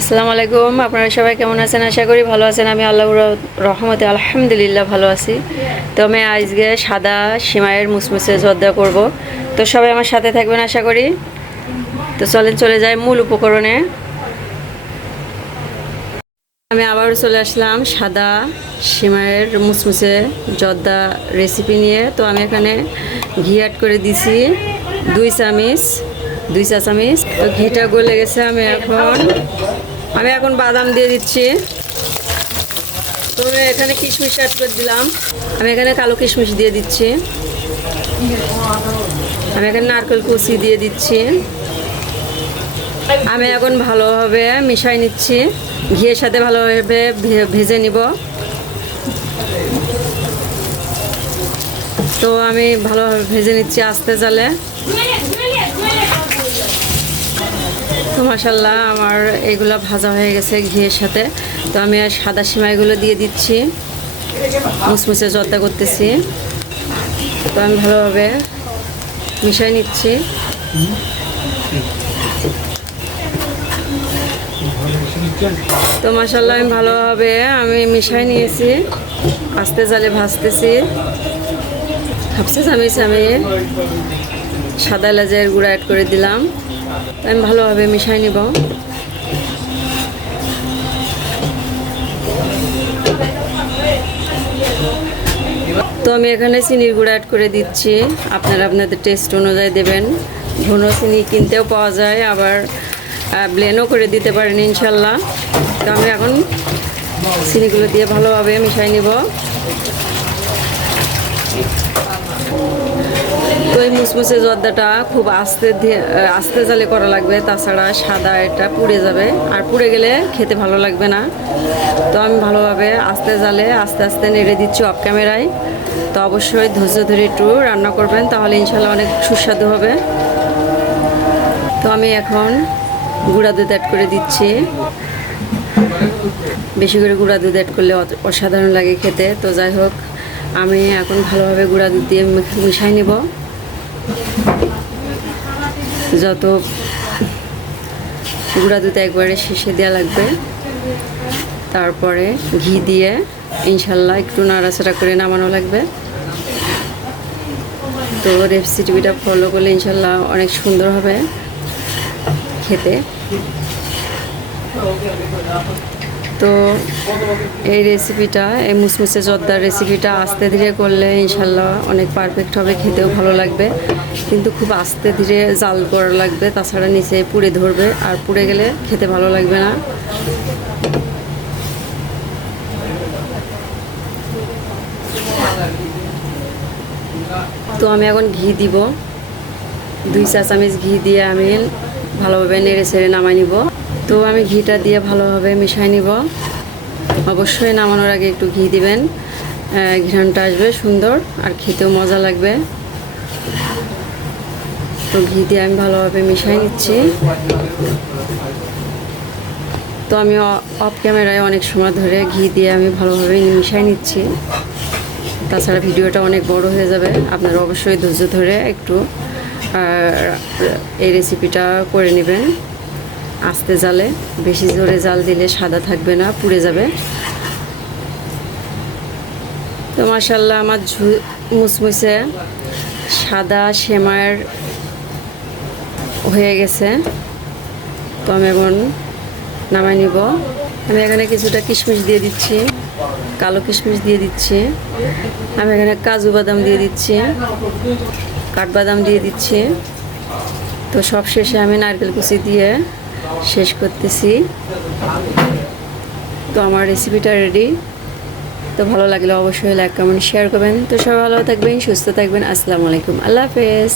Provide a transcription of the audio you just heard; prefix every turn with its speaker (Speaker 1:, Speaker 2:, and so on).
Speaker 1: আসসালামু আলাইকুম, আপনারা সবাই কেমন আছেন? আশা করি ভালো আছেন। আমি আল্লাহ রহমতে আলহামদুলিল্লাহ ভালো আছি। তো আমি আজকে সাদা সিমাইয়ের মুসমুসে জর্দা করব। তো সবাই আমার সাথে থাকবেন, আশা করি। তো চলেন, চলে যাই মূল উপকরণে। আমি আবার চলে আসলাম সাদা সিমাইয়ের মুসমুসে জর্দা রেসিপি নিয়ে। তো আমি এখানে ঘি অ্যাড করে দিছি, দুই চামিচ দুই চা চামিচ তো ঘিটা গলে গেছে আমি এখন। আমি এখন বাদাম দিয়ে দিচ্ছি। তো এখানে কিশমিশ অ্যাড করে দিলাম। আমি এখানে কালো কিশমিশ দিয়ে দিচ্ছি। আমি এখানে নারকেল কুচি দিয়ে দিচ্ছি। আমি এখন ভালোভাবে মিশাই নিচ্ছি। ঘিয়ের সাথে ভালোভাবে ভেজে নিব। তো আমি ভালোভাবে ভেজে নিচ্ছি আস্তে জালে। তো মাসাল্লাহ আমার এগুলো ভাজা হয়ে গেছে ঘিয়ের সাথে। তো আমি আর সাদা সিমাইগুলো দিয়ে দিচ্ছি। মুসমুসে জর্দা করতেছি। তো আমি ভালোভাবে মিশাই নিচ্ছি। তো মাসাল্লাহ আমি ভালোভাবে আমি মিশাই নিয়েছি। আস্তে জালে ভাজতেছি। হাফসে চামিচ আমি সাদা এলাচের গুঁড়া অ্যাড করে দিলাম। আমি ভালোভাবে মিশাই নিব। তো আমি এখানে চিনির গুঁড়া অ্যাড করে দিচ্ছি। আপনারা আপনাদের টেস্ট অনুযায়ী দেবেন। ঘন চিনি কিনতেও পাওয়া যায়, আবার ব্লেনও করে দিতে পারেন ইনশাল্লাহ। তো আমি এখন চিনিগুলো দিয়ে ভালোভাবে মিশাই নিব। মুসমুসে জর্দাটা খুব আস্তে আস্তে জালে করা লাগবে, তাছাড়া সাদা এটা পুড়ে যাবে। আর পুড়ে গেলে খেতে ভালো লাগবে না। তো আমি ভালোভাবে আস্তে জালে আস্তে আস্তে নেড়ে দিচ্ছি অফ ক্যামেরায় তো অবশ্যই ধৈর্য ধরে একটু রান্না করবেন, তাহলে ইনশাল্লাহ অনেক সুস্বাদু হবে। তো আমি এখন গুঁড়া দুধ অ্যাড করে দিচ্ছি। বেশি করে গুঁড়া দুধ অ্যাড করলে অসাধারণ লাগে খেতে। তো যাই হোক, আমি এখন ভালোভাবে গুঁড়া দুধ দিয়ে মিশ- মিশাই নিব। যত গুঁড়া দুধ একবারে শেষে দেওয়া লাগবে, তারপরে ঘি দিয়ে ইনশাল্লাহ একটু নাড়াচাড়া করে নামানো লাগবে। তো রেসিপিটা ফলো করলে ইনশাল্লাহ অনেক সুন্দর হবে খেতে। তো এই রেসিপিটা এই মুসমুসে জর্দার রেসিপিটা আস্তে ধীরে করলে ইনশাল্লাহ অনেক পারফেক্ট হবে, খেতেও ভালো লাগবে। কিন্তু খুব আস্তে ধীরে জাল করা লাগবে, তাছাড়া নিচে পুড়ে ধরবে, আর পুড়ে গেলে খেতে ভালো লাগবে না। তো আমি এখন ঘি দিব। দুই চা চামচ ঘি দিয়ে আমি ভালোভাবে নেড়ে ছেড়ে নামাই নিব। তো আমি ঘিটা দিয়ে ভালোভাবে মিশাই নিব। অবশ্যই নামানোর আগে একটু ঘি দিবেন। ঘ্রাণটা আসবে সুন্দর আর খেতেও মজা লাগবে। তো ঘি দিয়ে আমি ভালোভাবে মিশাই নিচ্ছি। তো আমি অফ ক্যামেরায় অনেক সময় ধরে ঘি দিয়ে আমি ভালোভাবে মিশাই নিচ্ছি। তাছাড়া ভিডিওটা অনেক বড় হয়ে যাবে। আপনারা অবশ্যই ধৈর্য ধরে একটু এই রেসিপিটা করে নেবেন। আস্তে জালে, বেশি জোরে জাল দিলে সাদা থাকবে না, পুড়ে যাবে। তো মাসাল্লাহ আমার ঝু, মুসমুসে সাদা সেমার হয়ে গেছে। তো আমি এখন নামাই নিব। আমি এখানে কিছুটা কিশমিশ দিয়ে দিচ্ছি, কালো কিশমিশ দিয়ে দিচ্ছি। আমি এখানে কাজু বাদাম দিয়ে দিচ্ছি, কাঠবাদাম দিয়ে দিচ্ছি। তো সব শেষে আমি নারকেল কুচি দিয়ে শেষ করতেছি। তো আমার রেসিপিটা রেডি তো ভালো লাগলে অবশ্যই লাইক কমেন্ট শেয়ার করবেন। তো সবাই ভালো থাকবেন, সুস্থ থাকবেন। আসসালামু আলাইকুম। আল্লাহ হাফেজ।